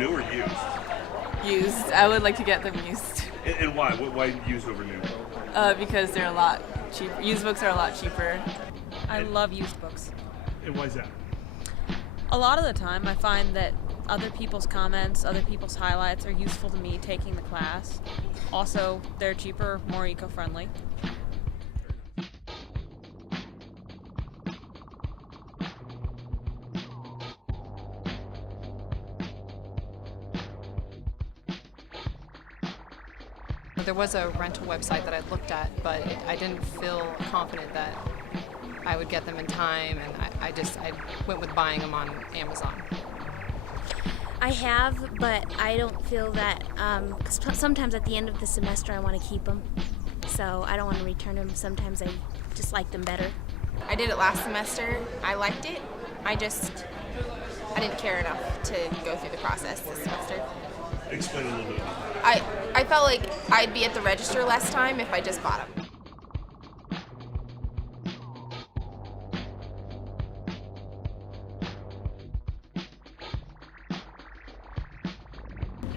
new or used? Used. I would like to get them used. And why? Why used over new? Because they're a lot cheaper. Used books are a lot cheaper. I love used books. And why is that? A lot of the time I find that other people's comments, other people's highlights are useful to me taking the class. Also, they're cheaper, more eco-friendly. There was a rental website that I looked at, but I didn't feel confident that I would get them in time, and I went with buying them on Amazon. I have, but I don't feel that, because sometimes at the end of the semester I want to keep them, so I don't want to return them. Sometimes I just like them better. I did it last semester. I liked it. I didn't care enough to go through the process this semester. Explain a little bit about that. I felt like I'd be at the register less time if I just bought them.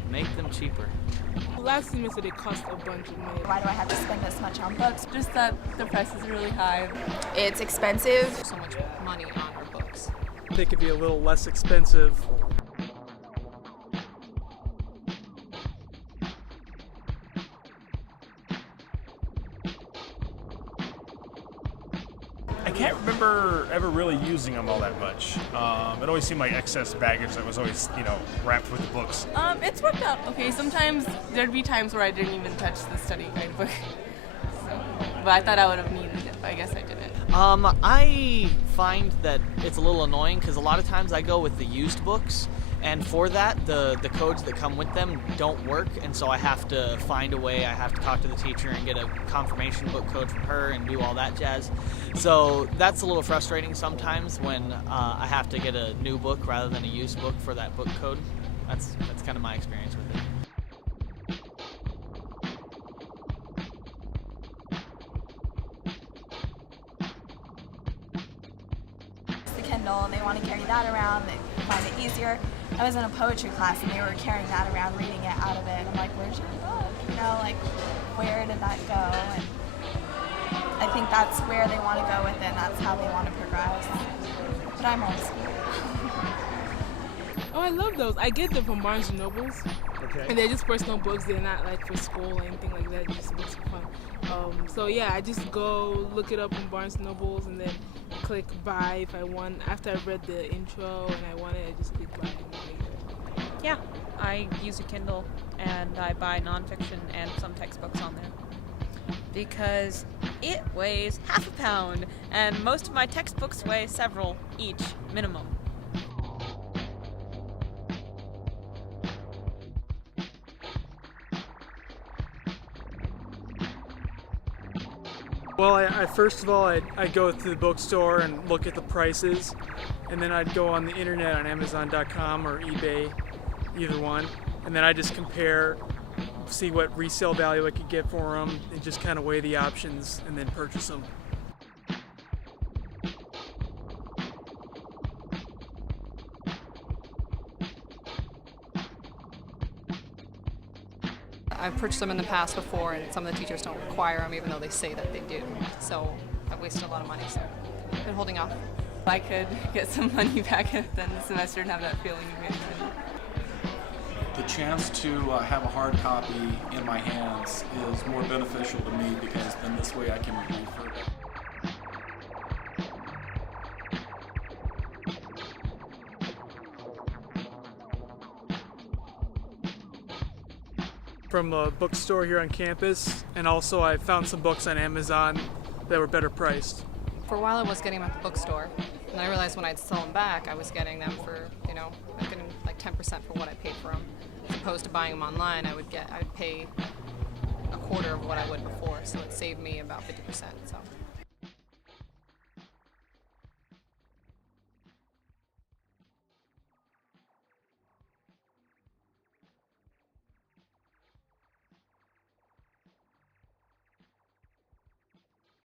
Make them cheaper. Last semester they cost a bunch of money. Why do I have to spend this much on books? Just that the price is really high. It's expensive. So much money on our books. They could be a little less expensive. I can't remember ever really using them all that much. It always seemed like excess baggage that was always, wrapped with the books. It's worked out okay. Sometimes there'd be times where I didn't even touch the study guide book. But I thought I would have needed it, but I guess I didn't. I find that it's a little annoying because a lot of times I go with the used books, and for that, the codes that come with them don't work, and so I have to find a way. I have to talk to the teacher and get a confirmation book code from her and do all that jazz. So that's a little frustrating sometimes when I have to get a new book rather than a used book for that book code. That's kind of my experience with it. Kindle, and they want to carry that around. They find it easier. I was in a poetry class and they were carrying that around, reading it out of it. And I'm like, where's your book? Where did that go? And I think that's where they want to go with it, and that's how they want to progress. But I'm old school. Oh, I love those. I get them from Barnes & Nobles. Okay. And they're just personal books. They're not like for school or anything like that. Just books for fun. So yeah, I just go look it up in Barnes & Nobles and then click buy if I want. After I've read the intro and I want it, I just click buy. Yeah, I use a Kindle and I buy nonfiction and some textbooks on there because it weighs half a pound and most of my textbooks weigh several each minimum. Well, I first of all, I'd go to the bookstore and look at the prices, and then I'd go on the internet on Amazon.com or eBay, either one, and then I just compare, see what resale value I could get for them, and just kind of weigh the options and then purchase them. I've purchased them in the past before, and some of the teachers don't require them even though they say that they do. So I've wasted a lot of money, so I've been holding off. I could get some money back at the end of the semester and have that feeling again. The chance to have a hard copy in my hands is more beneficial to me because then this way I can refer it. From a bookstore here on campus, and also I found some books on Amazon that were better priced. For a while I was getting them at the bookstore, and I realized when I'd sell them back, I was getting them for, I'm getting like 10% for what I paid for them. As opposed to buying them online, I would pay a quarter of what I would before, so it saved me about 50%. So.